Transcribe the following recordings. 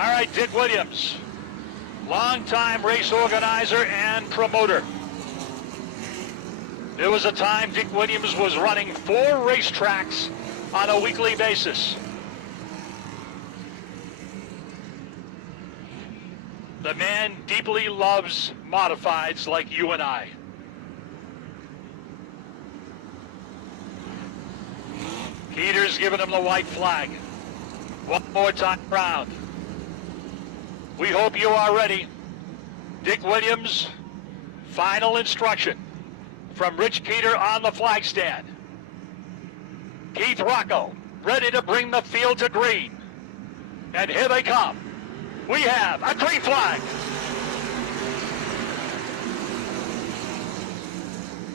All right, Dick Williams, longtime race organizer and promoter. There was a time Dick Williams was running 4 racetracks on a weekly basis. The man deeply loves modifieds like you and I. Peter's giving him the white flag. One more time round. We hope you are ready. Dick Williams, final instruction from Rich Peter on the flag stand. Keith Rocco, ready to bring the field to green. And here they come. We have a green flag.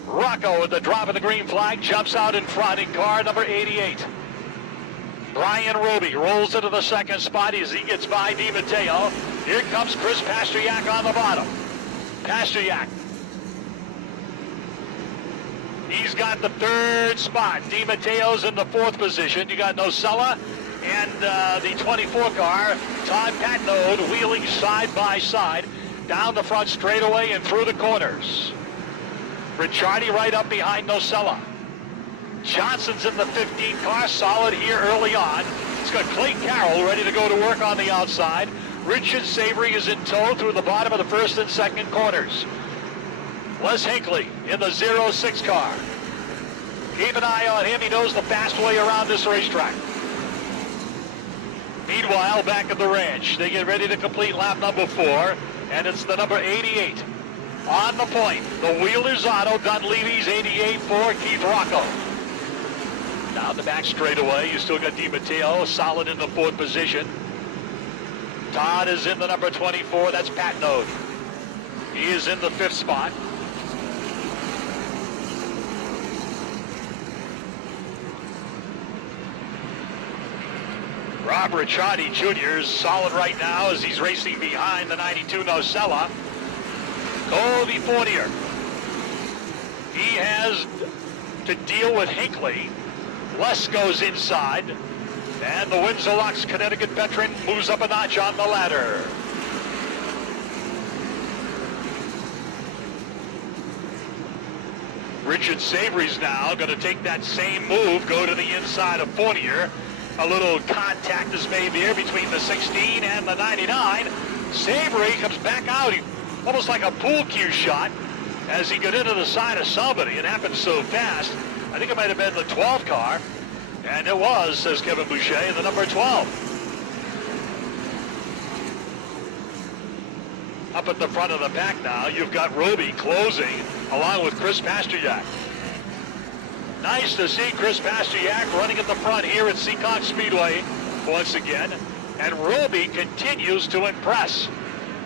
Rocco at the drop of the green flag jumps out in front in car number 88. Brian Roby rolls into the second spot as he gets by Di Matteo. Here comes Chris Pasteryak on the bottom. Pasteryak. He's got the 3rd spot. Di Matteo's in the 4th position. You got Nocella and the 24 car, Todd Patnode, wheeling side by side down the front straightaway and through the corners. Ricciardi right up behind Nocella. Johnson's in the 15 car, solid here early on. It's got Clayton Carroll ready to go to work on the outside. Richard Savory is in tow through the bottom of the 1st and 2nd corners. Les Hinckley in the 06 car. Keep an eye on him. He knows the fast way around this racetrack. Meanwhile, back at the ranch, they get ready to complete lap number 4, and it's the number 88. On the point, the Wheelers Auto, Dunleavy's 88 for Keith Rocco. Down the back straightaway, you still got Di Matteo, solid in the 4th position. Todd is in the number 24, that's Patnode. He is in the 5th spot. Rob Ricciardi Jr. is solid right now as he's racing behind the 92 Nocella. Colby Fournier. He has to deal with Hinckley. Les goes inside. And the Windsor Locks Connecticut veteran moves up a notch on the ladder. Richard Savory's now going to take that same move, go to the inside of Fournier. A little contact is made there between the 16 and the 99. Savory comes back out, almost like a pool cue shot, as he got into the side of somebody. It happened so fast. I think it might have been the 12 car. And it was, says Kevin Boucher, the number 12. Up at the front of the pack now, you've got Roby closing along with Chris Pasteryak. Nice to see Chris Pasteryak running at the front here at Seekonk Speedway once again. And Roby continues to impress.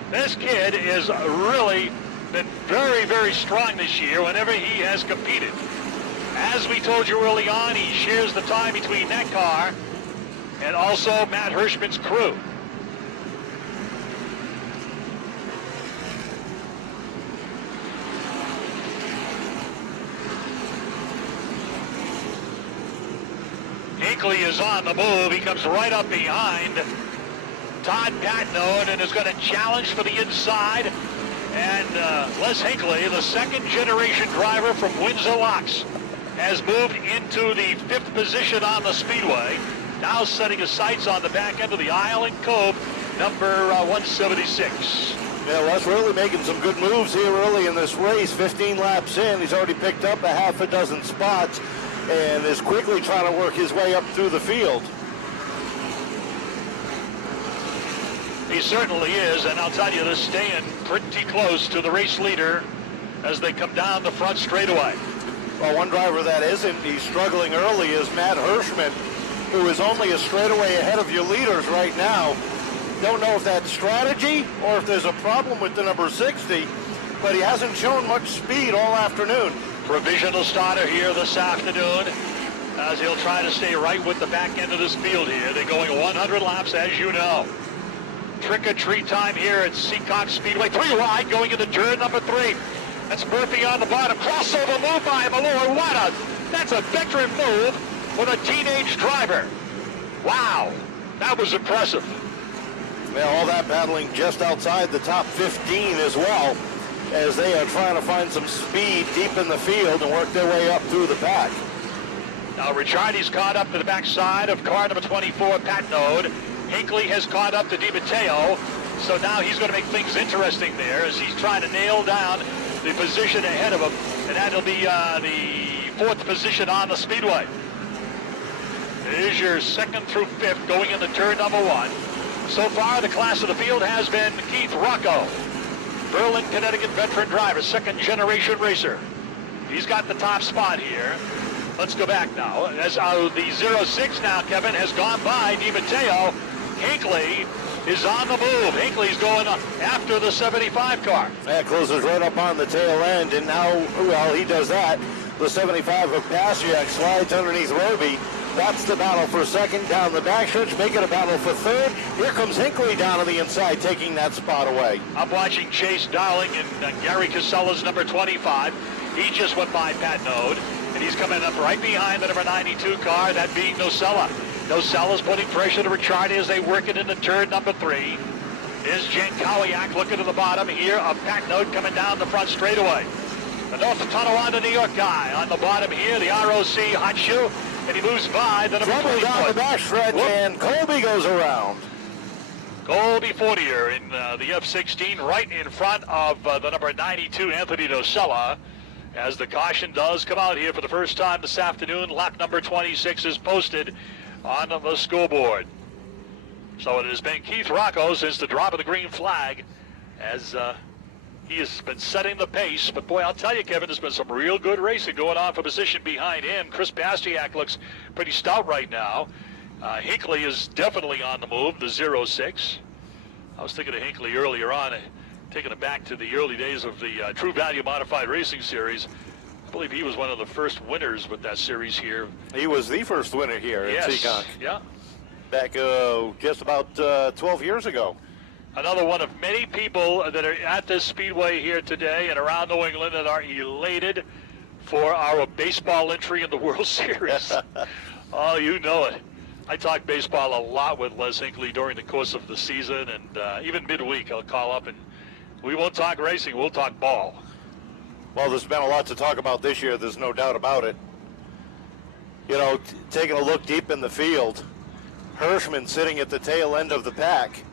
This kid has really been very, very strong this year whenever he has competed. As we told you early on, he shares the time between that car and also Matt Hirschman's crew. Hinckley is on the move. He comes right up behind Todd Patnode and is going to challenge for the inside. And Les Hinckley, the 2nd generation driver from Windsor Locks, has moved into the 5th position on the speedway. Now setting his sights on the back end of the Island Cove, number 176. Yeah, Les really making some good moves here early in this race. 15 laps in, he's already picked up a half a dozen spots and is quickly trying to work his way up through the field. He certainly is, and I'll tell you, they're staying pretty close to the race leader as they come down the front straightaway. Well, one driver that isn't, he's struggling early, is Matt Hirschman, who is only a straightaway ahead of your leaders right now. Don't know if that's strategy or if there's a problem with the number 60, but he hasn't shown much speed all afternoon. Provisional starter here this afternoon as he'll try to stay right with the back end of this field here. They're going 100 laps, as you know. Trick-or-treat time here at Seekonk Speedway. 3 wide going into turn number 3. That's Murphy on the bottom. Crossover move by Malloy. That's a veteran move with a teenage driver. Wow, that was impressive. Well, all that battling just outside the top 15 as well, as they are trying to find some speed deep in the field and work their way up through the pack. Now Ricciardi's caught up to the backside of car number 24, Patnode. Hinckley has caught up to DiMatteo, so now he's going to make things interesting there as he's trying to nail down the position ahead of him, and that'll be the fourth position on the speedway. Here's your second through fifth going into turn number one. So far, the class of the field has been Keith Rocco, Berlin, Connecticut veteran driver, second-generation racer. He's got the top spot here. Let's go back now. As the 06 now, Kevin, has gone by DiMatteo. Hinckley is on the move. Hinckley's going after the 75 car. That closes right up on the tail end, and now, well, he does that. The 75 of Pasternak slides underneath Roby. That's the battle for second down the backstretch, make it a battle for third. Here comes Hinckley down on the inside, taking that spot away. I'm watching Chase Darling and Gary Casella's number 25. He just went by Patnode, and he's coming up right behind the number 92 car, that being Nocella. Nocella's putting pressure to Ricciardi as they work it into turn number 3. Here's Jankowiak looking to the bottom here of Patnode coming down the front straightaway. The North Tonawanda, New York guy on the bottom here, the ROC hot shoe, and he moves by the number 20. Down the backstretch, and Colby goes around. Colby Fortier in the F-16 right in front of the number 92, Anthony Nocella, as the caution does come out here for the first time this afternoon. Lap number 26 is posted on the scoreboard. So it has been Keith Rocco since the drop of the green flag, as he has been setting the pace. But boy, I'll tell you, Kevin, there's been some real good racing going on for position behind him. Chris Pasternak looks pretty stout right now. Hinckley is definitely on the move, the 06. I was thinking of Hinckley earlier on, taking it back to the early days of the True Value Modified Racing Series. I believe he was one of the first winners with that series here. He was the first winner here at Seekonk. Yeah. Back just about 12 years ago. Another one of many people that are at this speedway here today and around New England that are elated for our baseball entry in the World Series. Oh, you know it. I talk baseball a lot with Les Hinckley during the course of the season, and even midweek I'll call up and we won't talk racing, we'll talk ball. Well, there's been a lot to talk about this year, there's no doubt about it. You know, taking a look deep in the field, Hirschman sitting at the tail end of the pack,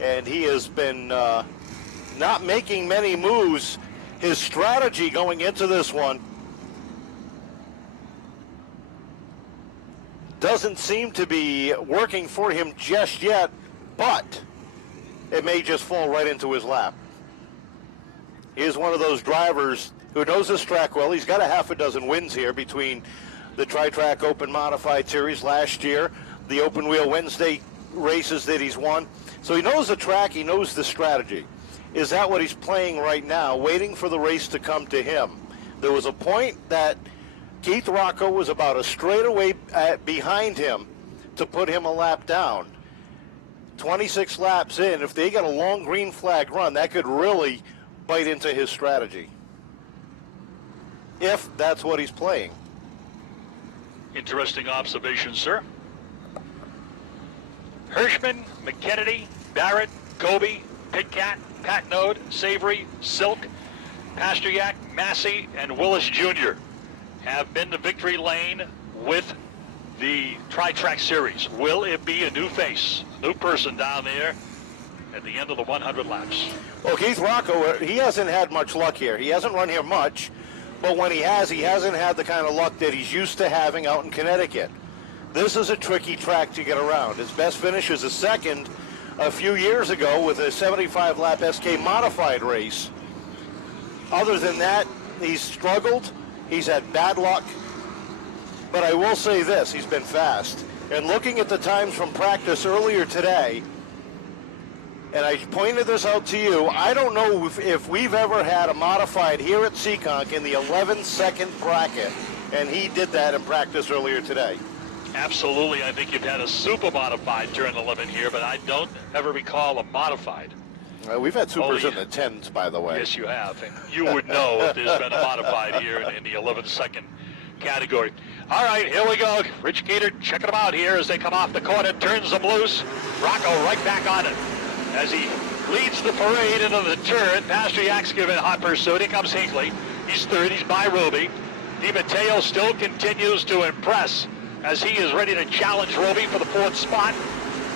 and he has been not making many moves. His strategy going into this one doesn't seem to be working for him just yet, but it may just fall right into his lap. He is one of those drivers who knows this track well. He's got a half a dozen wins here between the Tri-Track Open Modified Series last year, the Open Wheel Wednesday races that he's won. So he knows the track, he knows the strategy. Is that what he's playing right now, waiting for the race to come to him? There was a point that Keith Rocco was about a straightaway behind him to put him a lap down. 26 laps in, if they got a long green flag run, that could really bite into his strategy, if that's what he's playing. Interesting observation, sir. Hirschman, McKennedy, Barrett, Kobe, Pitcat, Patnode, Savory, Silk, Pasternak, Massey, and Willis Jr. have been to victory lane with the Tri-Track Series. Will it be a new face, a new person down there at the end of the 100 laps? Well, Keith Rocco, he hasn't had much luck here. He hasn't run here much, but when he hasn't had the kind of luck that he's used to having out in Connecticut. This is a tricky track to get around. His best finish is a second a few years ago with a 75-lap SK modified race. Other than that, he's struggled. He's had bad luck. But I will say this, he's been fast. And looking at the times from practice earlier today, and I pointed this out to you, I don't know if we've ever had a modified here at Seekonk in the 11-second bracket, and he did that in practice earlier today. Absolutely. I think you've had a super modified turn 11 here, but I don't ever recall a modified. We've had supers in the 10s, by the way. Yes, you have. And you would know if there's been a modified here in the 11-second category. All right, here we go. Rich Gator checking them out here as they come off the corner, turns them loose. Rocco right back on it. as he leads the parade into the turn. Pastriak's giving hot pursuit. Here comes Hinckley. He's third. He's by Roby. DiMatteo still continues to impress as he is ready to challenge Roby for the fourth spot,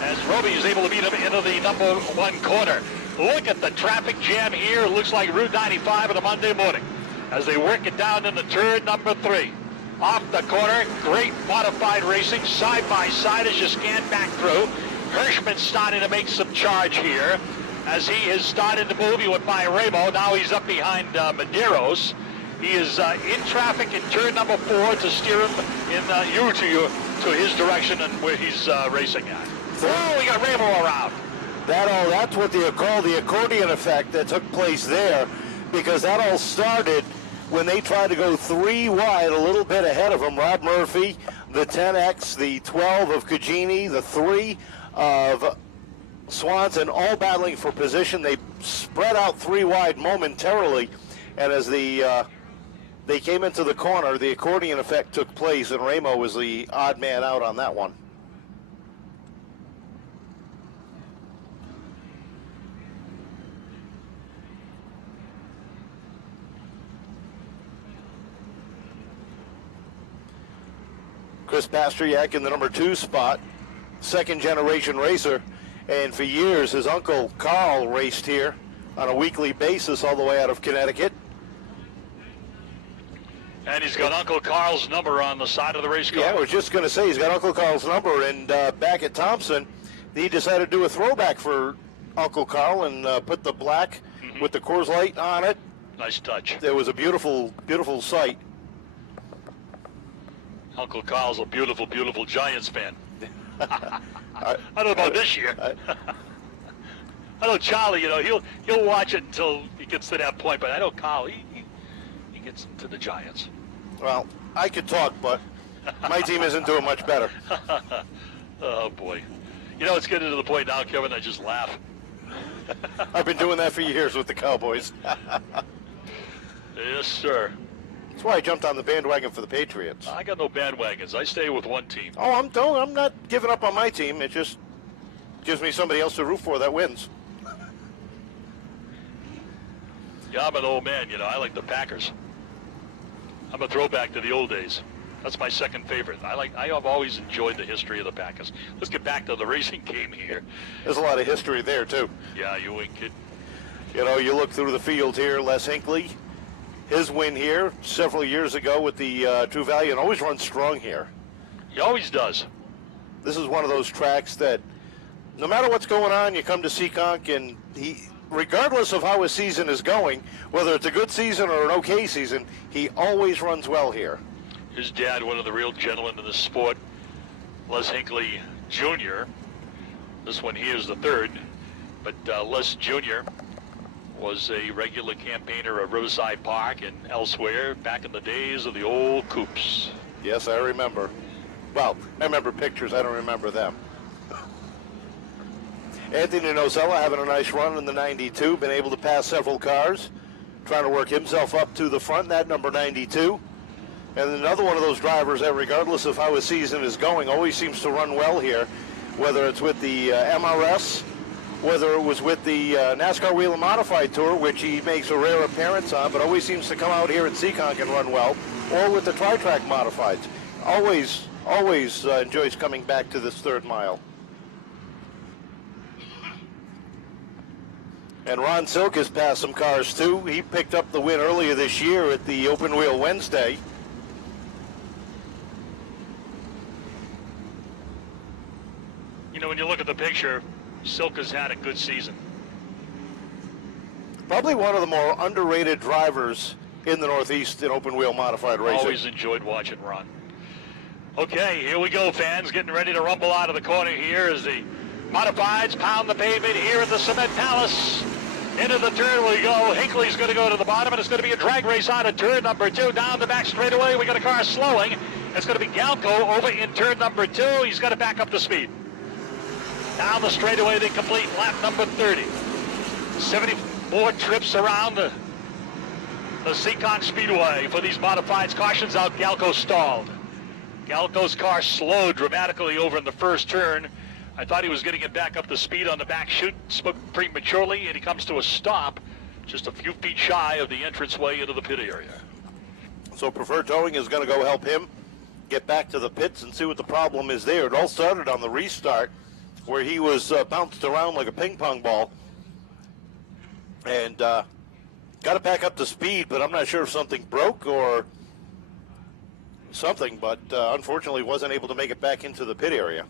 as Roby is able to beat him into the number one corner. Look at the traffic jam here. It looks like Route 95 on a Monday morning as they work it down into turn number 3. Off the corner, great modified racing, side by side as you scan back through. Hirschman starting to make some charge here as he has started to move. He went by Ramo. Now he's up behind Medeiros. He is in traffic in turn number 4 to steer him to his direction and where he's racing at. Oh, we got Ramo around. That's what they call the accordion effect that took place there, because that all started when they tried to go 3 wide, a little bit ahead of him. Rob Murphy, the 10X, the 12 of Cugini, the 3 of Swanson, all battling for position. They spread out 3 wide momentarily, and as they came into the corner, the accordion effect took place, and Ramo was the odd man out on that one. Chris Pastriak in the number 2 spot, second-generation racer, and for years his uncle Carl raced here on a weekly basis all the way out of Connecticut. And he's got Uncle Carl's number on the side of the race car. Yeah, I was just going to say, he's got Uncle Carl's number, and back at Thompson, he decided to do a throwback for Uncle Carl and put the black with the Coors Light on it. Nice touch. It was a beautiful, beautiful sight. Uncle Carl's a beautiful, beautiful Giants fan. I don't know about this year. I know Charlie, he'll watch it until he gets to that point, but I know Carl, he gets into the Giants. Well, I could talk, but my team isn't doing much better. Oh, boy. It's getting to the point now, Kevin, I just laugh. I've been doing that for years with the Cowboys. Yes, sir. That's why I jumped on the bandwagon for the Patriots. I got no bandwagons. I stay with one team. Oh, I'm not giving up on my team. It just gives me somebody else to root for that wins. Yeah, I'm an old man, I like the Packers. I'm a throwback to the old days. That's my second favorite. I have always enjoyed the history of the Packers. Let's get back to the racing game here. There's a lot of history there, too. Yeah, you ain't kidding. You look through the field here, Les Hinckley. His win here several years ago with the True Value, and always runs strong here. He always does. This is one of those tracks that no matter what's going on, you come to Seekonk, and he, regardless of how his season is going, whether it's a good season or an okay season, he always runs well here. His dad, one of the real gentlemen in the sport, Les Hinckley Jr. This one here is the third, but Les Jr. was a regular campaigner at Riverside Park and elsewhere back in the days of the old Coops. Yes, I remember. Well, I remember pictures. I don't remember them. Anthony Nocella having a nice run in the 92, been able to pass several cars, trying to work himself up to the front, that number 92. And another one of those drivers that, regardless of how his season is going, always seems to run well here, whether it's with the MRS, whether it was with the NASCAR Wheel and Modified Tour, which he makes a rare appearance on, but always seems to come out here at Seekonk and run well, or with the Tri-Track Modifieds. Always enjoys coming back to this third mile. And Ron Silk has passed some cars too. He picked up the win earlier this year at the Open Wheel Wednesday. When you look at the picture, Silk has had a good season. Probably one of the more underrated drivers in the Northeast in open wheel modified racing. Always enjoyed watching Ron. Okay, here we go, fans. Getting ready to rumble out of the corner here as the modifieds pound the pavement here at the Cement Palace. Into the turn we go. Hinckley's going to go to the bottom, and it's going to be a drag race out of turn number 2. Down the back straightaway, we got a car slowing. It's going to be Galco over in turn number 2. He's got to back up to speed. Down the straightaway, they complete lap number 30. 74 trips around the Seekonk Speedway for these modifieds. Cautions out, Galco stalled. Galco's car slowed dramatically over in the first turn I thought he was getting it back up the speed on the back chute, spoke prematurely, and he comes to a stop just a few feet shy of the entranceway into the pit area. So Preferred Towing is going to go help him get back to the pits and see what the problem is there. It all started on the restart where he was bounced around like a ping pong ball and got it back up to speed, but I'm not sure if something broke or something, but unfortunately wasn't able to make it back into the pit area.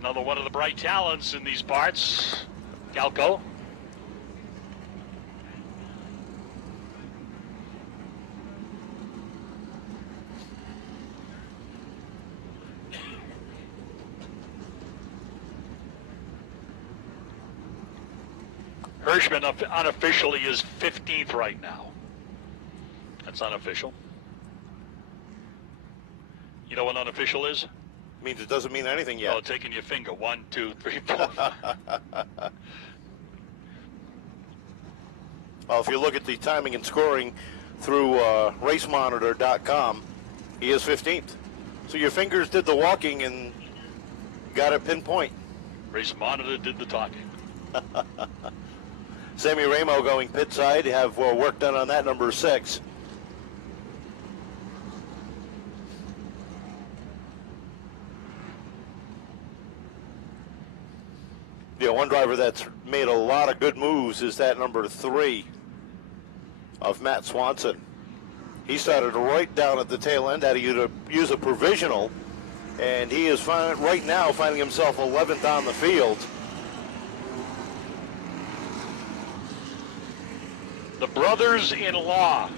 Another one of the bright talents in these parts, Galco. Hirschman unofficially is 15th right now. That's unofficial. You know what unofficial is? Means it doesn't mean anything yet. Oh, taking your finger. 1, 2, 3, 4. Well, if you look at the timing and scoring through racemonitor.com, he is 15th. So your fingers did the walking and got it pinpoint. Race Monitor did the talking. Sammy Ramo going pit side, have work done on that, number 6. Yeah, one driver that's made a lot of good moves is that number 3 of Matt Swanson. He started right down at the tail end, had to use a provisional, and he is right now finding himself 11th on the field. The brothers-in-law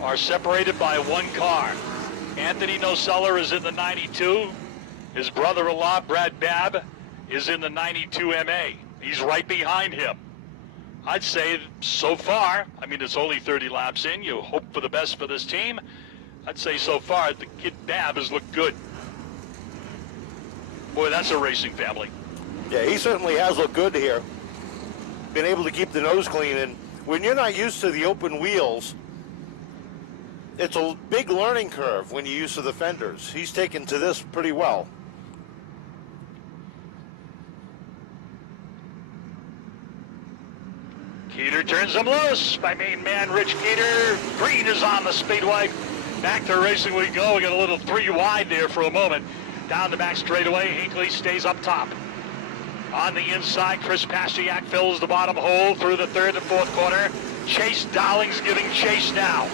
are separated by 1 car. Anthony Nocella is in the 92. His brother-in-law, Brad Babb, is in the 92 MA. He's right behind him. I'd say so far, I mean, it's only 30 laps in. You hope for the best for this team. I'd say so far, the kid Babb has looked good. Boy, that's a racing family. Yeah, he certainly has looked good here. Been able to keep the nose clean, and when you're not used to the open wheels, it's a big learning curve when you're used to the fenders. He's taken to this pretty well. Keeter turns him loose by main man Rich Keeter. Green is on the speedway. Back to racing we go. We got a little 3 wide there for a moment. Down the back straightaway, Hinckley stays up top. On the inside, Chris Pasteryak fills the bottom hole through the 3rd and 4th quarter. Chase Dowling's giving chase now.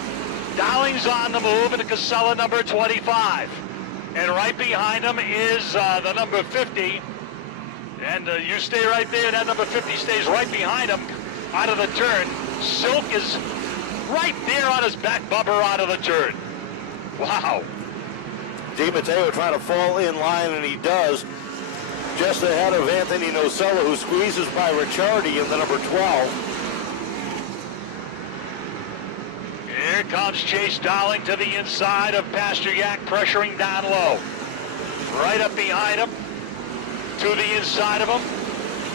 Dowling's on the move in the Casella number 25. And right behind him is the number 50. And you stay right there. That number 50 stays right behind him out of the turn. Silk is right there on his back bumper out of the turn. Wow. DiMatteo trying to fall in line, and he does. Just ahead of Anthony Nocella, who squeezes by Ricciardi in the number 12. Here comes Chase Dowling to the inside of Pasteryak, pressuring down low. Right up behind him, to the inside of him.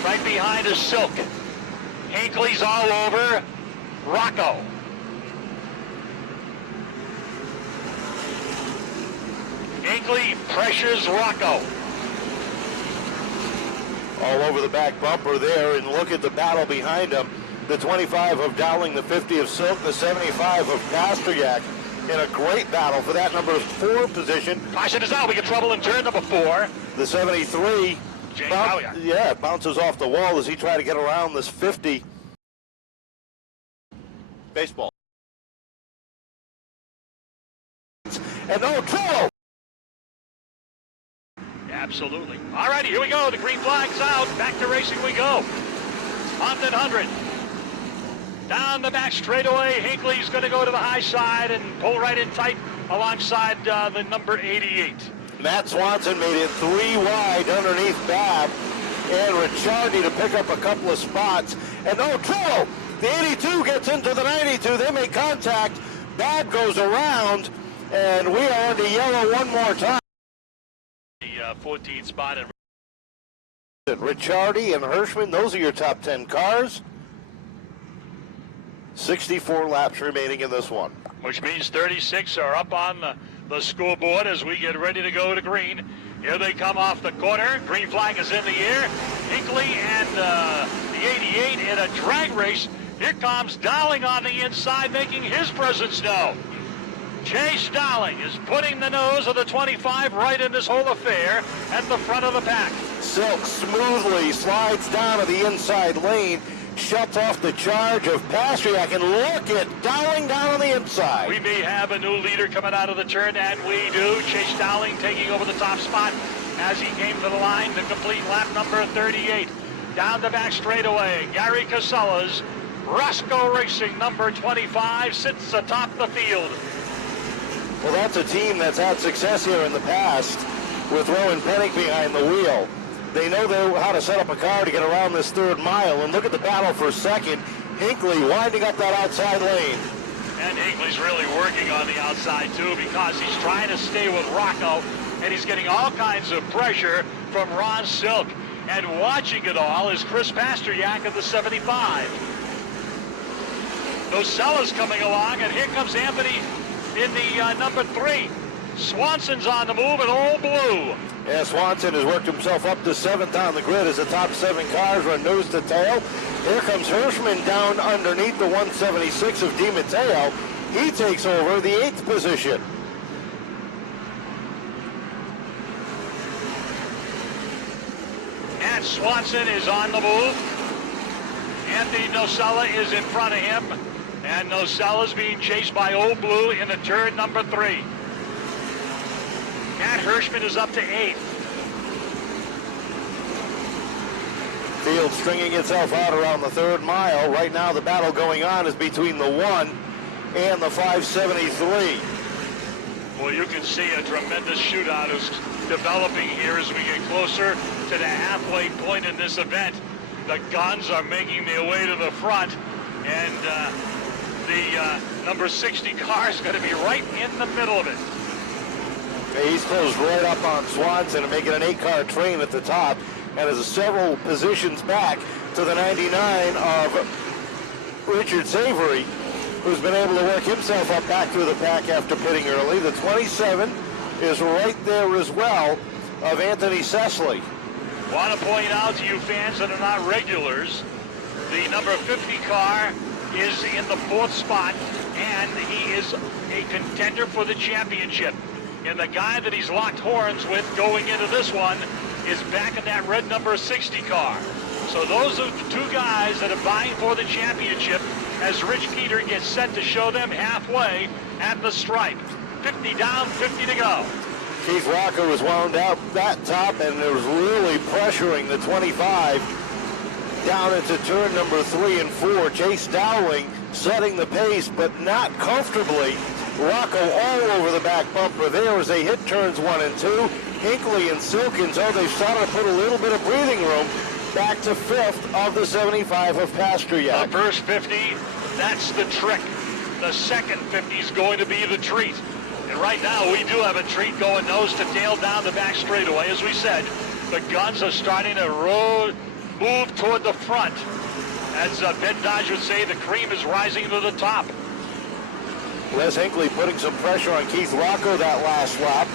Right behind is Silk. Hinckley's all over Rocco. Hinckley pressures Rocco. All over the back bumper there, and look at the battle behind him. The 25 of Dowling, the 50 of Silk, the 75 of Pasteryak in a great battle for that number 4 position. Caution is out. We get trouble in turn number 4. The 73, bounces off the wall as he tried to get around this 50. Baseball. And no trouble. Absolutely. All righty, here we go. The green flag's out. Back to racing we go. Hampton 100. Down the back straightaway. Hinckley's going to go to the high side and pull right in tight alongside the number 88. Matt Swanson made it 3 wide underneath Babb and Ricciardi to pick up a couple of spots. And no trouble. The 82 gets into the 92. They make contact. Babb goes around, and we are into yellow one more time. The 14th spot. And Ricciardi and Hirschman, those are your top 10 cars. 64 laps remaining in this one. Which means 36 are up on the the scoreboard as we get ready to go to green. Here they come off the corner. Green flag is in the air. Hinckley and the 88 in a drag race. Here comes Dowling on the inside, making his presence known. Chase Dowling is putting the nose of the 25 right in this whole affair at the front of the pack. Silk smoothly slides down to the inside lane, shuts off the charge of Pasteryak, and look at Dowling down on the inside. We may have a new leader coming out of the turn, and we do. Chase Dowling taking over the top spot as he came to the line to complete lap number 38. Down the back straightaway, Gary Casellas, Roscoe Racing number 25 sits atop the field. Well, that's a team that's had success here in the past with Rowan Pennick behind the wheel. They know how to set up a car to get around this third mile, and look at the battle for second. Hinckley winding up that outside lane. And Hinckley's really working on the outside too, because he's trying to stay with Rocco, and he's getting all kinds of pressure from Ron Silk. And watching it all is Chris Pasteryak of the 75. Nocella's coming along, and here comes Anthony in the number 3. Swanson's on the move in Old Blue. Yeah, Swanson has worked himself up to 7th on the grid as the top 7 cars run nose to tail. Here comes Hirschman down underneath the 176 of DiMatteo. He takes over the 8th position. Matt Swanson is on the move. Anthony Nocella is in front of him. And Nocella's being chased by Old Blue in the turn number 3. Matt Hirschman is up to 8th. Field stringing itself out around the 3rd mile. Right now the battle going on is between the 1 and the 573. Well, you can see a tremendous shootout is developing here as we get closer to the halfway point in this event. The guns are making their way to the front, and the number 60 car is going to be right in the middle of it. He's closed right up on Swanson and making an 8-car train at the top, and is several positions back to the 99 of Richard Savory, who's been able to work himself up back through the pack after pitting early. The 27 is right there as well of Anthony Sesley. Want to point out to you fans that are not regulars, the number 50 car is in the 4th spot, and he is a contender for the championship. And the guy that he's locked horns with going into this one is back in that red number 60 car. So those are the 2 guys that are vying for the championship as Rich Peter gets set to show them halfway at the stripe. 50 down, 50 to go. Keith Rocco was wound out that top, and it was really pressuring the 25 down into turn number 3 and 4. Chase Dowling setting the pace, but not comfortably. Rocco all over the back bumper there as they hit turns 1 and 2. Hinckley and Silkins, they've started to put a little bit of breathing room back to 5th of the 75 of Pasteryak. The first 50, that's the trick. The second 50 is going to be the treat. And right now we do have a treat going nose to tail down the back straightaway. As we said, the guns are starting to move toward the front. As Ben Dodge would say, the cream is rising to the top. Les Hinckley putting some pressure on Keith Rocco that last lap.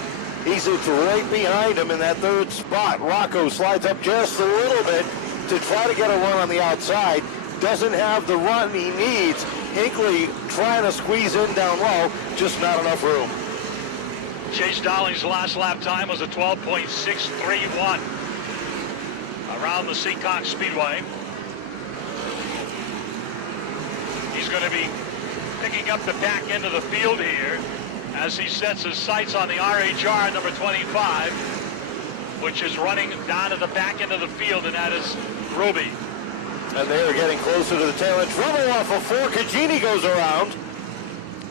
He's right behind him in that 3rd spot. Rocco slides up just a little bit to try to get a run on the outside. Doesn't have the run he needs. Hinckley trying to squeeze in down low, just not enough room. Chase Dowling's last lap time was a 12.631 around the Seekonk Speedway. He's going to be picking up the back end of the field here as he sets his sights on the RHR number 25, which is running down at the back end of the field, and that is Roby. And they are getting closer to the tail end. Trouble off of 4. Cagini goes around.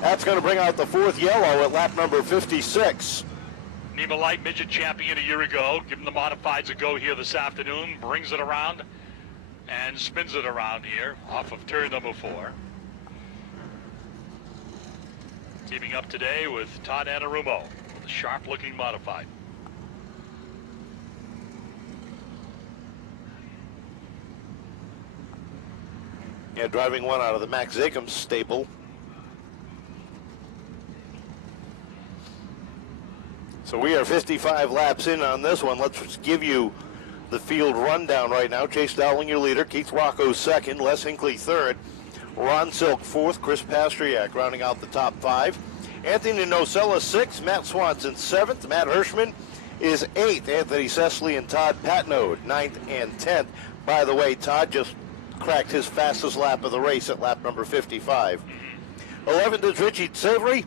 That's going to bring out the 4th yellow at lap number 56. Nima Light midget champion a year ago, giving the modifieds a go here this afternoon, brings it around and spins it around here off of turn number 4. Teaming up today with Todd Anarumo, the sharp-looking modified. Yeah, driving one out of the Max Jacobs stable. So we are 55 laps in on this one. Let's just give you the field rundown right now. Chase Dowling, your leader. Keith Rocco second. Les Hinckley third. Ron Silk fourth. Chris Pastriak rounding out the top five. Anthony Nocella sixth. Matt Swanson seventh. Matt Hirschman is eighth. Anthony Cecily and Todd Patnode ninth and 10th. By the way, Todd just cracked his fastest lap of the race at lap number 55. 11th is Richie Savory.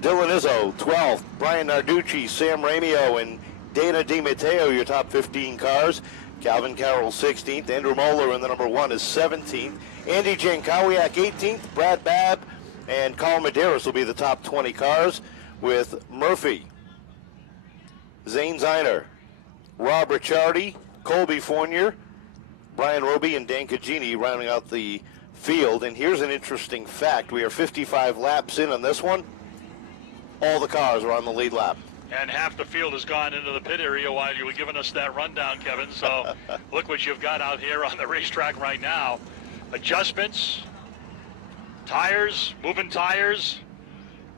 Dylan Izzo 12th. Brian Narducci, Sam Ramio, and Dana DiMatteo, your top 15 cars. Calvin Carroll 16th. Andrew Moeller in the number 1 is 17th. Andy Jankowiak 18th. Brad Babb and Colin Medeiros will be the top 20 cars, with Murphy, Zane Ziner, Rob Ricciardi, Colby Fournier, Brian Roby, and Dan Cagini rounding out the field. And here's an interesting fact. We are 55 laps in on this one. All the cars are on the lead lap. And half the field has gone into the pit area while you were giving us that rundown, Kevin. So look what you've got out here on the racetrack right now. Adjustments, tires, moving tires.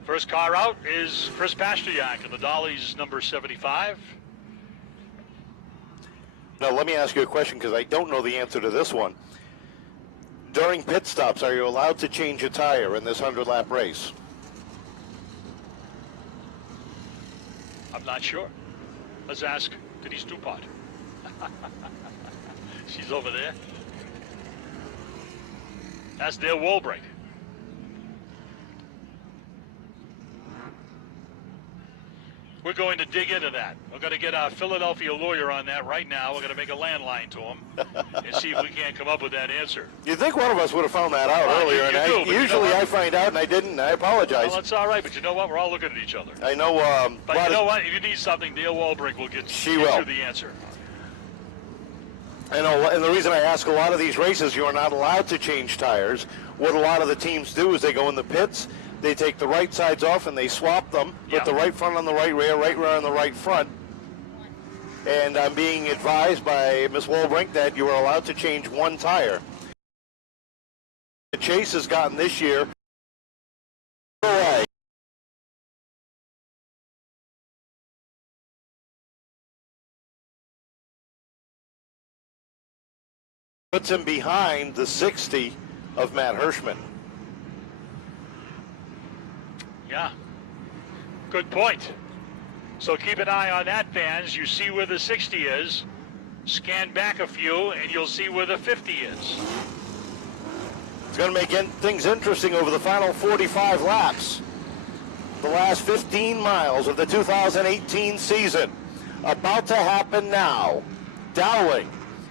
First car out is Chris Pastriak in the Dolly's number 75. Now, let me ask you a question, because I don't know the answer to this one. During pit stops, are you allowed to change a tire in this 100-lap race? I'm not sure. Let's ask Denise Dupont. She's over there. That's their wall break. We're going to dig into that. We're going to get our Philadelphia lawyer on that right now. We're going to make a landline to him and see if we can't come up with that answer. You'd think one of us would have found that out earlier, and usually I find out and I didn't. I apologize. Well, that's all right, but you know what? We're all looking at each other. I know. But you know what? If you need something, Dale Walbrink will get you the answer. I know, and the reason I ask, a lot of these races, you are not allowed to change tires. What a lot of the teams do is they go in the pits, they take the right sides off and they swap them, put the right front on the right rear on the right front. And I'm being advised by Ms. Walbrink that you are allowed to change one tire. The Chase has gotten this year away. Puts him behind the 60 of Matt Hirschman. Yeah, good point. So keep an eye on that, fans. You see where the 60 is. Scan back a few, and you'll see where the 50 is. It's going to make things interesting over the final 45 laps. The last 15 miles of the 2018 season. About to happen now. Dowling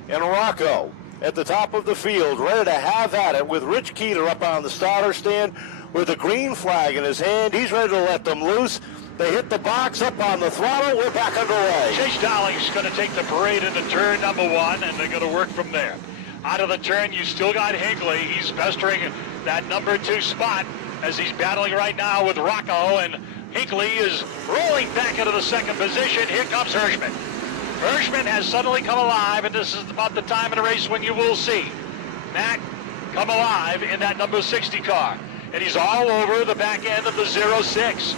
and Rocco at the top of the field, ready to have at it, with Rich Keeter up on the starter stand with a green flag in his hand. He's ready to let them loose. They hit the box, up on the throttle. We're back underway. Chase Dowling's going to take the parade into turn number 1, and they're going to work from there. Out of the turn, you still got Hinckley. He's pestering that number 2 spot as he's battling right now with Rocco, and Hinckley is rolling back into the second position. Here comes Hirschman. Hirschman has suddenly come alive, and this is about the time in the race when you will see Matt come alive in that number 60 car. And he's all over the back end of the 06.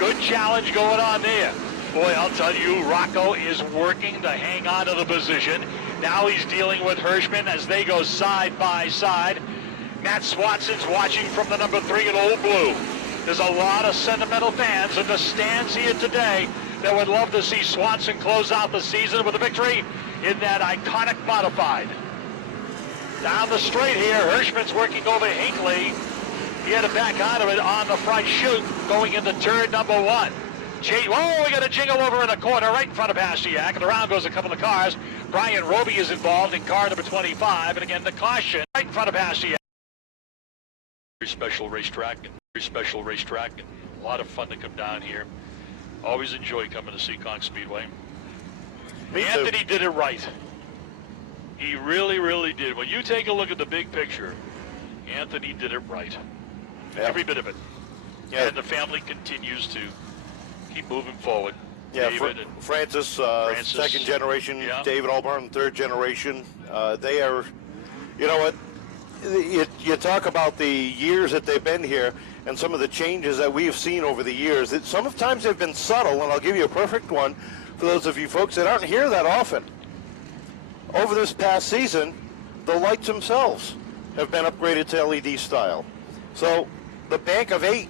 Good challenge going on there. Boy, I'll tell you, Rocco is working to hang on to the position. Now he's dealing with Hirschman as they go side by side. Matt Swanson's watching from the number 3 in Old Blue. There's a lot of sentimental fans in the stands here today that would love to see Swanson close out the season with a victory in that iconic modified. Down the straight here, Hirschman's working over Hinckley. He had to back out of it on the front chute going into turn number 1. Whoa, we got a jingle over in the corner right in front of Pastriak, and around goes a couple of cars. Brian Roby is involved in car number 25, and again, the caution right in front of Pastriak. Very special racetrack, and a lot of fun to come down here. Always enjoy coming to Seekonk Speedway. Anthony did it right. He really, really did. When you take a look at the big picture, Anthony did it right. Every bit of it. And the family continues to keep moving forward. Yeah, Francis, second generation, David Albarn, third generation. They are, you know what, you talk about the years that they've been here, and some of the changes that we've seen over the years. Sometimes they've been subtle, and I'll give you a perfect one for those of you folks that aren't here that often. Over this past season, the lights themselves have been upgraded to LED style. So the bank of 8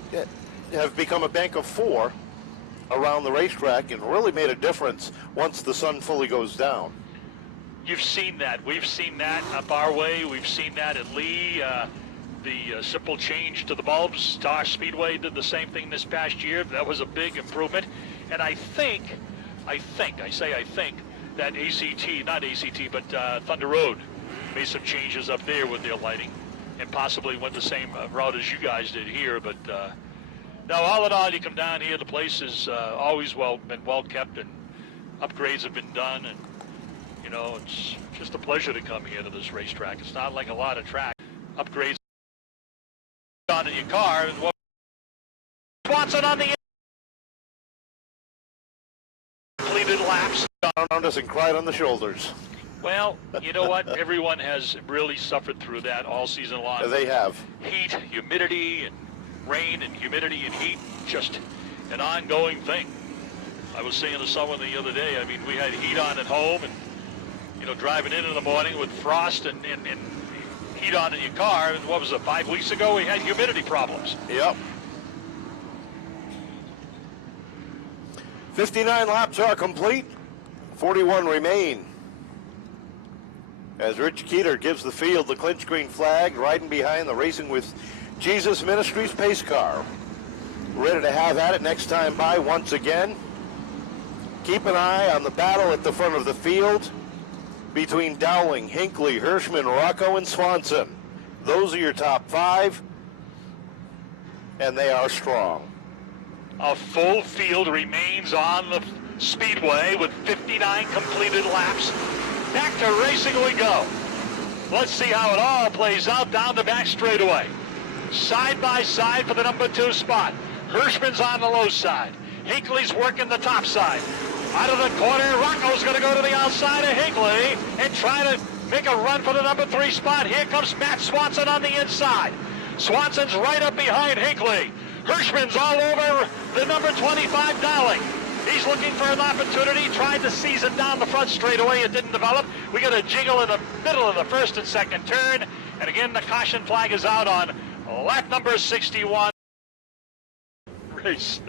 have become a bank of 4 around the racetrack, and really made a difference once the sun fully goes down. You've seen that. We've seen that up our way. We've seen that at Lee. The simple change to the bulbs. Star Speedway did the same thing this past year. That was a big improvement. And I think that Thunder Road made some changes up there with their lighting, and possibly went the same route as you guys did here. But now, all in all, you come down here, the place has always been well kept, and upgrades have been done, and you know, it's just a pleasure to come here to this racetrack. It's not like a lot of track upgrades on in your car. And Swanson on the completed laps. Around us and cried on the shoulders. Well, you know what? Everyone has really suffered through that all season long. They have. Heat, humidity, and rain, and humidity and heat, just an ongoing thing. I was saying to someone the other day, I mean, we had heat on at home, and you know, driving in the morning with frost and heat on in your car. And what was it, 5 weeks ago? We had humidity problems. Yep. 59 laps are complete. 41 remain. As Rich Keeter gives the field the clinch green flag, riding behind the Racing with Jesus Ministries pace car. Ready to have at it next time by once again. Keep an eye on the battle at the front of the field between Dowling, Hinckley, Hirschman, Rocco, and Swanson. Those are your top 5, and they are strong. A full field remains on the speedway with 59 completed laps. Back to racing we go. Let's see how it all plays out down the back straightaway. Side by side for the number 2 spot. Hirschman's on the low side. Hinckley's working the top side. Out of the corner, Rocco's going to go to the outside of Hinckley and try to make a run for the number 3 spot. Here comes Matt Swanson on the inside. Swanson's right up behind Hinckley. Hirschman's all over the number 25 Dowling. He's looking for an opportunity, tried to seize it down the front straightaway. It didn't develop. We got a jiggle in the middle of the first and second turn. And again, the caution flag is out on lap number 61. Race.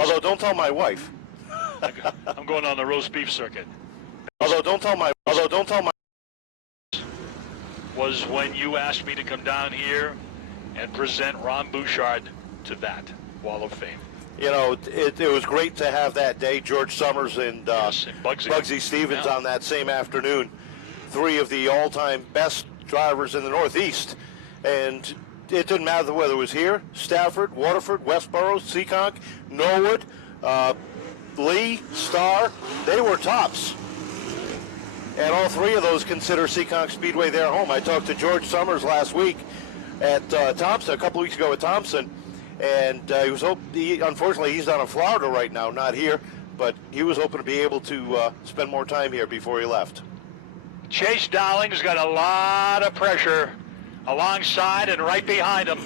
Although, don't tell my wife. I'm going on the roast beef circuit. Although, don't tell my. Was when you asked me to come down here and present Ron Bouchard to that Wall of Fame. You know, it was great to have that day. George Summers and, Yes, and Bugsy Stevens yeah. on that same afternoon. 3 of the all-time best drivers in the Northeast. And it didn't matter whether it was here, Stafford, Waterford, Westboro, Seekonk, Norwood, Lee, Star. They were tops. And all 3 of those consider Seekonk Speedway their home. I talked to George Summers last week at Thompson, a couple weeks ago at Thompson. And unfortunately, he's down in Florida right now, not here, but he was hoping to be able to spend more time here before he left. Chase Dowling's got a lot of pressure alongside and right behind him,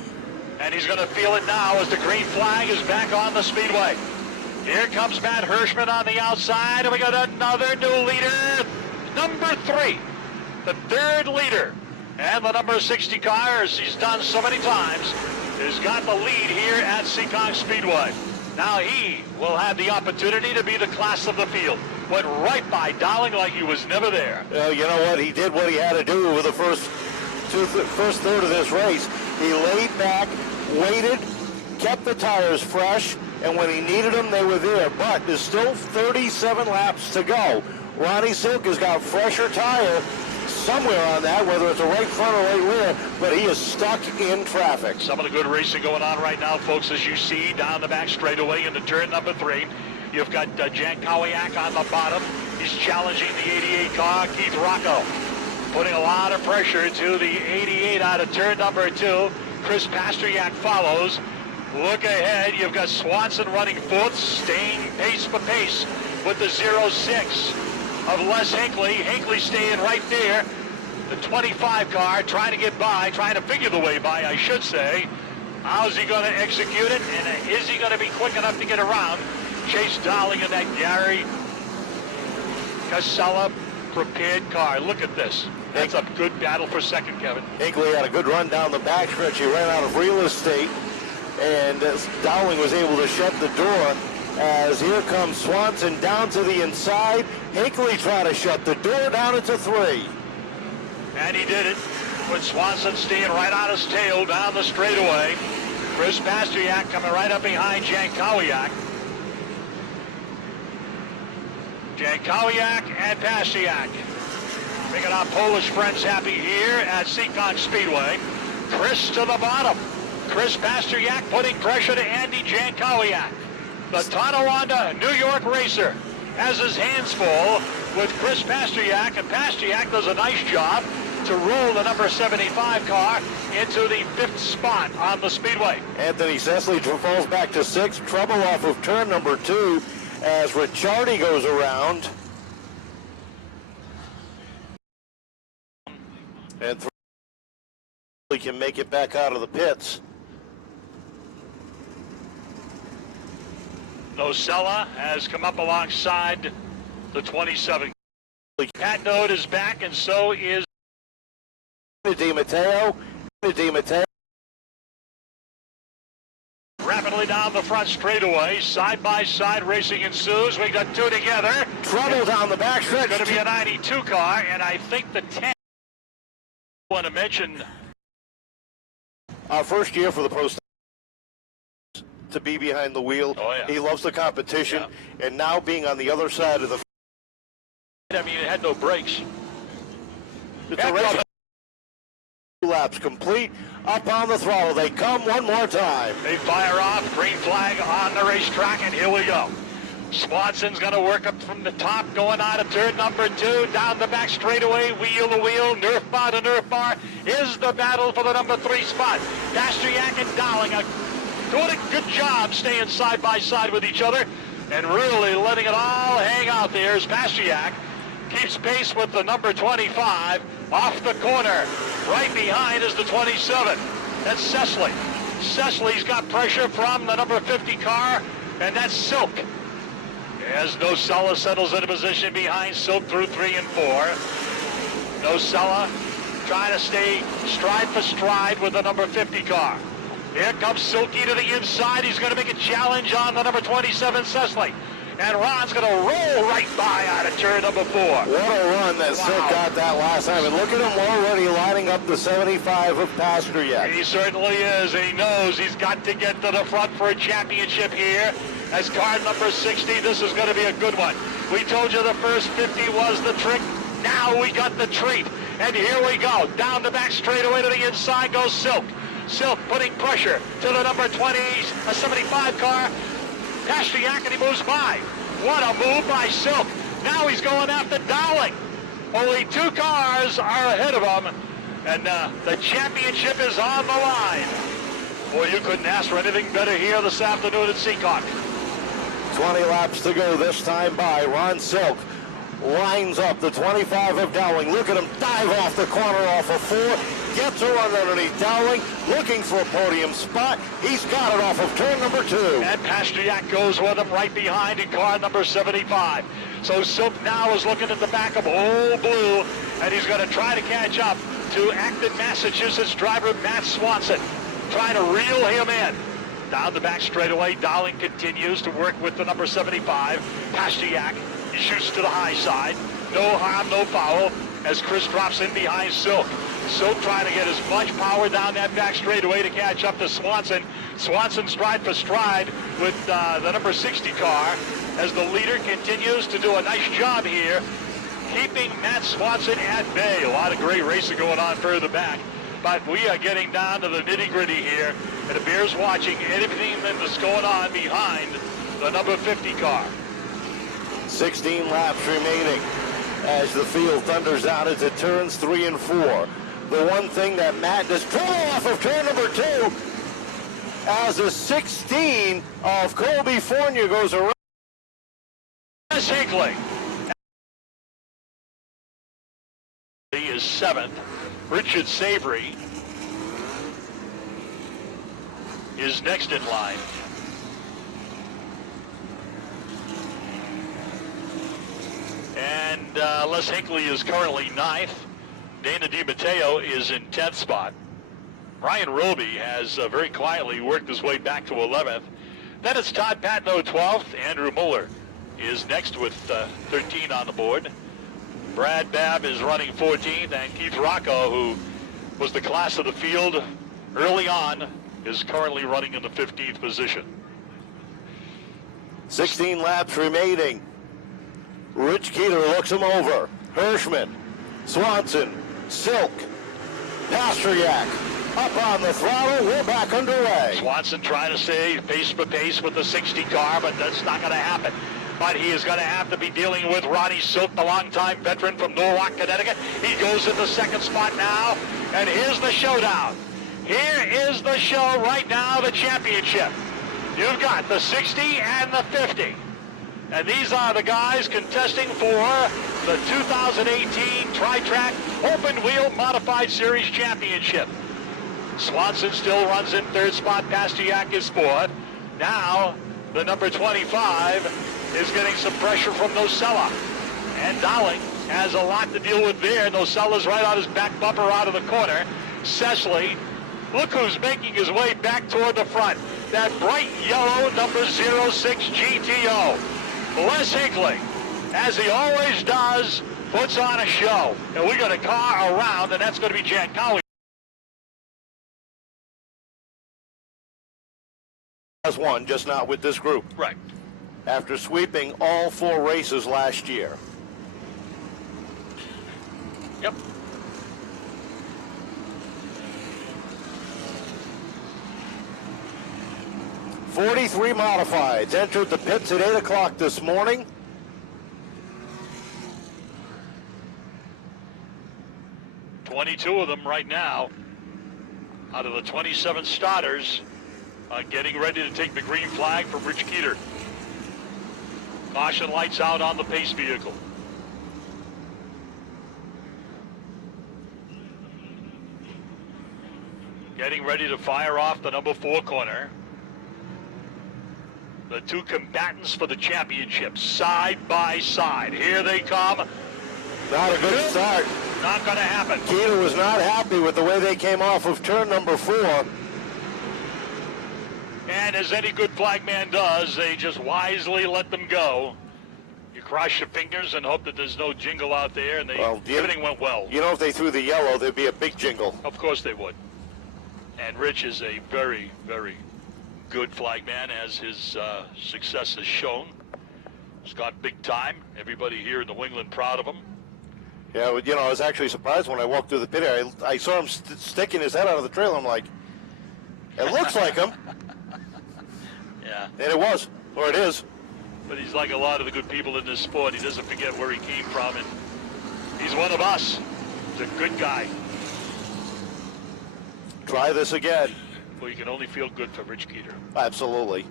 and he's going to feel it now as the green flag is back on the speedway. Here comes Matt Hirschman on the outside, and we got another new leader, number 3, the 3rd leader, and the number 60 car, as he's done so many times, has got the lead here at Seekonk Speedway. Now he will have the opportunity to be the class of the field. Went right by Dowling like he was never there. You know what? He did what he had to do with the first third of this race. He laid back, waited, kept the tires fresh, and when he needed them, they were there. But there's still 37 laps to go. Ronnie Silk has got fresher tire somewhere on that, whether it's a right front or right rear, but he is stuck in traffic. Some of the good racing going on right now, folks, as you see down the back straightaway into turn number 3. You've got Jan Kowiak on the bottom. He's challenging the 88 car, Keith Rocco, putting a lot of pressure to the 88 out of turn number 2. Chris Pasteryak follows. Look ahead, you've got Swanson running 4th, staying pace for pace with the 06 of Les Hinckley. Hinckley staying right there. The 25 car trying to get by, trying to figure the way by, I should say. How's he going to execute it? And is he going to be quick enough to get around Chase Dowling in that Gary Casella prepared car? Look at this. That's a good battle for second, Kevin. Hinckley had a good run down the backstretch. He ran out of real estate, and Dowling was able to shut the door. As here comes Swanson down to the inside. Hinckley trying to shut the door down into 3. And he did it with Swanson staying right on his tail down the straightaway. Chris Pasteryak coming right up behind Jankowiak. Jankowiak and Pasteryak making our Polish friends happy here at Seekonk Speedway. Chris to the bottom. Chris Pasteryak putting pressure to Andy Jankowiak. The Tonawanda New York racer has his hands full with Chris Pasteryak, and Pasteryak does a nice job to roll the number 75 car into the 5th spot on the speedway. Anthony Cecily falls back to 6th. Trouble off of turn number 2 as Ricciardi goes around. And 3 can make it back out of the pits. Nocella has come up alongside the 27. Pat Node is back, and so is Di Matteo. rapidly down the front straightaway. Side-by-side racing ensues. We got 2 together. Trouble down the backstretch. It's going to be a 92 car, and I think the 10. I want to mention our first year for the Post to be behind the wheel. Oh, yeah. He loves the competition, and now being on the other side of the. I mean, it had no brakes. It's a race. 2 laps complete. Up on the throttle. They come one more time. They fire off. Green flag on the racetrack, and here we go. Swanson's going to work up from the top, going out of turn number 2, down the back straightaway, wheel to wheel, nerf bar to nerf bar, is the battle for the number 3 spot. Pasteryak and Dowling are doing a good job staying side by side with each other and really letting it all hang out there as Pasteryak keeps pace with the number 25 off the corner. Right behind is the 27. That's Cecily. Cecily's got pressure from the number 50 car, and that's Silk. As Nocella settles into position behind Silk through 3 and 4. Nocella trying to stay stride for stride with the number 50 car. Here comes Silky to the inside. He's going to make a challenge on the number 27, Cecily. And Ron's going to roll right by out of turn number 4. What a run that Silk got that last time. And look at him already lining up the 75 of Pasteryak. He certainly is. He knows he's got to get to the front for a championship here. As car number 60, this is going to be a good one. We told you the first 50 was the trick. Now we got the treat. And here we go. Down the back straightaway to the inside goes Silk. Silk putting pressure to the number 20, a 75 car. Pasteryak, and he moves by. What a move by Silk. Now he's going after Dowling. Only 2 cars are ahead of him. And the championship is on the line. Boy, you couldn't ask for anything better here this afternoon at Seekonk. 20 laps to go this time by. Ron Silk lines up the 25 of Dowling. Look at him dive off the corner off of 4. Gets a run underneath Dowling, looking for a podium spot. He's got it off of turn number 2. And Pasteryak goes with him right behind in car number 75. So Silk now is looking at the back of Old Blue, and he's going to try to catch up to Acton, Massachusetts driver Matt Swanson, trying to reel him in. Down the back straightaway, Dowling continues to work with the number 75. Pasteryak, he shoots to the high side. No harm, no foul, as Chris drops in behind Silk. Silk trying to get as much power down that back straightaway to catch up to Swanson. Swanson stride for stride with the number 60 car as the leader continues to do a nice job here, keeping Matt Swanson at bay. A lot of great racing going on further back, but we are getting down to the nitty-gritty here, and it bears watching anything that's going on behind the number 50 car. 16 laps remaining as the field thunders out into turns 3 and 4. The one thing that Matt does pull off of turn number 2 as the 16 of Colby Fornia goes around. Hinckley He is 7th. Richard Savory is next in line. And Les Hinckley is currently 9th. Dana DiMatteo is in 10th spot. Ryan Roby has very quietly worked his way back to 11th. Then it's Todd Patno 12th. Andrew Mueller is next with 13 on the board. Brad Babb is running 14th, and Keith Rocco, who was the class of the field early on, is currently running in the 15th position. 16 laps remaining. Rich Keeter looks him over. Hirschman, Swanson, Silk, Pasteryak, up on the throttle. We're back underway. Swanson trying to stay pace for pace with the 60 car, but that's not going to happen. But he is going to have to be dealing with Ronnie Silk, the longtime veteran from Norwalk, Connecticut. He goes in the second spot now, and here's the showdown. Here is the show right now, the championship. You've got the 60 and the 50. And these are the guys contesting for the 2018 Tri-Track Open Wheel Modified Series Championship. Swanson still runs in third spot. Pasteryak is fourth. Now, the number 25 is getting some pressure from Nocella. And Dowling has a lot to deal with there. Nocella's right on his back bumper out of the corner. Cecily, look who's making his way back toward the front. That bright yellow number 06 GTO. Les Hinckley, as he always does, puts on a show. And we got a car around, and that's going to be Jan Cowley. Has won, just not with this group. Right. After sweeping all 4 races last year. Yep. "43 modifieds entered the pits at 8 o'clock this morning. "22 of them right now, out of the 27 starters, getting ready to take the green flag from Rich Keeter. Caution lights out on the pace vehicle. Getting ready to fire off the number 4 corner. The 2 combatants for the championship, side by side. Here they come. Not a good start. Not going to happen. Keeter was not happy with the way they came off of turn number 4. And as any good flagman does, they just wisely let them go. You cross your fingers and hope that there's no jingle out there, and everything went well. You know, if they threw the yellow, there'd be a big jingle. Of course they would. And Rich is a very, very good flagman, as his success has shown. He's got big time. Everybody here in New England proud of him. Yeah, well, you know, I was actually surprised when I walked through the pit area. I saw him sticking his head out of the trailer. I'm like, it looks like him. Yeah. And it was, or it is. But he's like a lot of the good people in this sport. He doesn't forget where he came from, and he's one of us. He's a good guy. Try this again. Well, you can only feel good for Rich Keeter. Absolutely.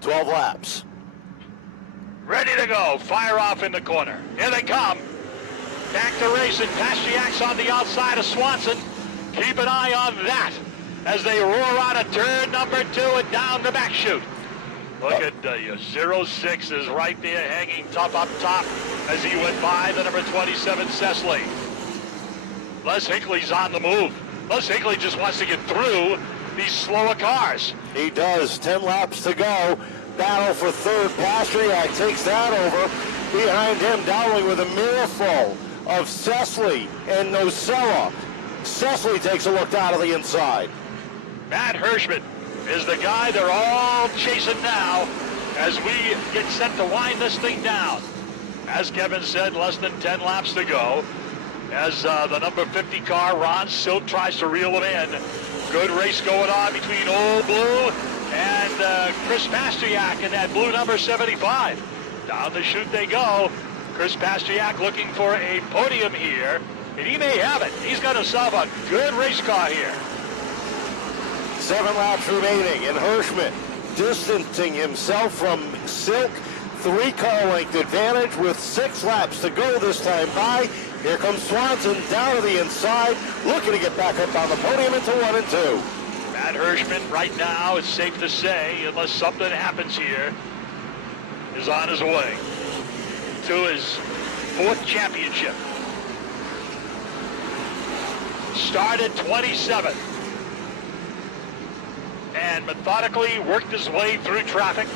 12 laps. Ready to go. Fire off in the corner. Here they come. Back to racing. Pastyak's on the outside of Swanson. Keep an eye on that as they roar out of turn number 2 and down the back chute. Look at 06 is right there hanging up top as he went by the number 27 Cecily. Les Hinckley's on the move. Les Hinckley just wants to get through these slower cars. He does. 10 laps to go. Battle for third. Pasteryak takes that over. Behind him, Dowling with a mirror full of Cecily and Nocella. Cecily takes a look out of the inside. Matt Hirschman is the guy they're all chasing now as we get set to wind this thing down. As Kevin said, less than 10 laps to go. As the number 50 car, Ron Silk, tries to reel him in. Good race going on between Old Blue and Chris Pasteryak in that blue number 75. Down the chute they go. Chris Pasteryak looking for a podium here, and he may have it. He's got himself a good race car here. 7 laps remaining, and Hirschman distancing himself from Silk 3-car length advantage with 6 laps to go this time by. Here comes Swanson down to the inside, looking to get back up on the podium into 1 and 2. Matt Hirschman right now, it's safe to say, unless something happens here, is on his way to his 4th championship. Started 27th and methodically worked his way through traffic,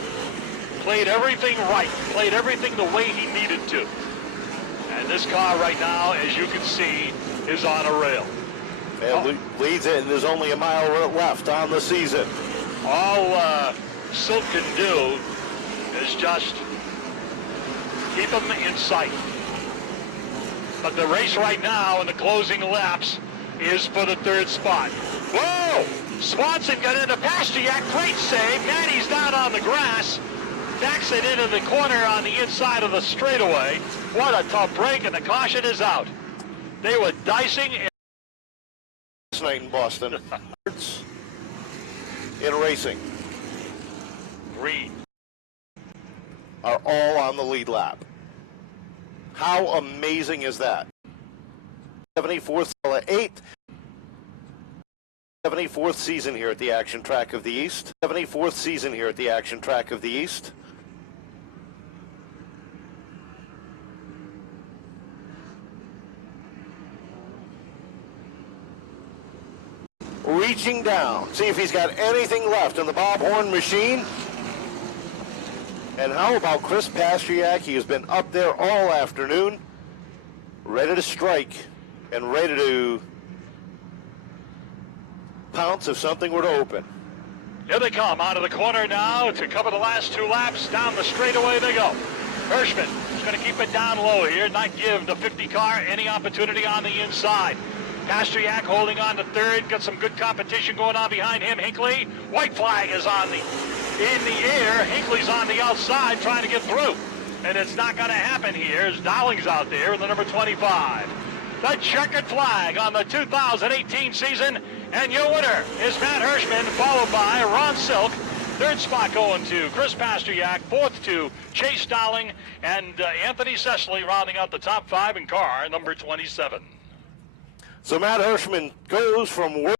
played everything right, played everything the way he needed to. And this car right now, as you can see, is on a rail. And leads it, and there's only a mile left on the season. All Silk can do is just keep him in sight. But the race right now in the closing laps is for the 3rd spot. Whoa! Swanson got into Pasteryak. Great save. Matty's down on the grass. Backs it into the corner on the inside of the straightaway. What a tough break, and the caution is out. They were dicing. Last night in Boston. In racing. Green are all on the lead lap. How amazing is that? 74th, 8th. 74th season here at the Action Track of the East. 74th season here at the Action Track of the East. Reaching down, see if he's got anything left in the Bob Horn machine. And how about Chris Pasteryak? He has been up there all afternoon, ready to strike and ready to pounce if something were to open. Here they come out of the corner now to cover the last 2 laps. Down the straightaway they go. Hirschman is going to keep it down low here, not give the 50 car any opportunity on the inside. Pasteryak holding on to 3rd, got some good competition going on behind him. Hinckley, white flag is in the air. Hinckley's on the outside trying to get through. And it's not going to happen here as Dowling's out there in the number 25. The checkered flag on the 2018 season. And your winner is Matt Hirschman, followed by Ron Silk. 3rd spot going to Chris Pasteryak, 4th to Chase Dowling, and Anthony Cecily rounding out the top 5 in car number 27. So Matt Hirschman goes from